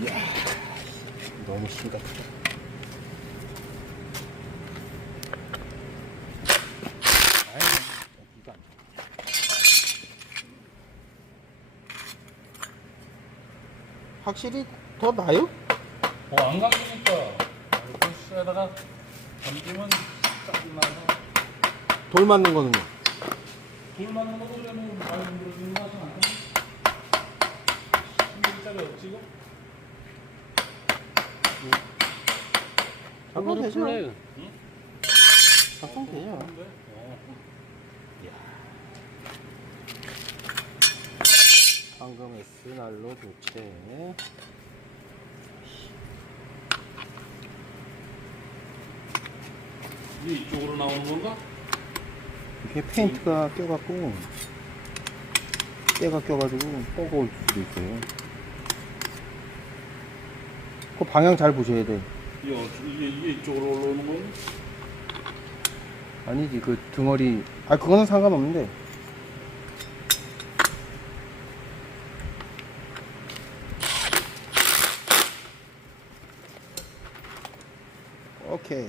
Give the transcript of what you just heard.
이야, 너무 이거 안 돼. 확실히 더 나요? 어, 안 감기니까 쇠에다가 던지면 짜증나서 돌 맞는 거는요? 돌 맞는 것도 그래 뭐 많이 힘들어지는 거 같지 않아? 10mm짜리 없지 이거? 작동 되죠? 응? 작동 되죠? 방금 S 난로 교체. 이게 이쪽으로 나오는 건가? 이게 페인트가 껴갖고 때가 껴가지고 올 수도 있어요. 그 방향 잘 보셔야 돼. 이게, 어- 이게, 이게 이쪽으로 올라오는 건가? 아니지 그 등어리. 아 그거는 상관없는데. 오케이.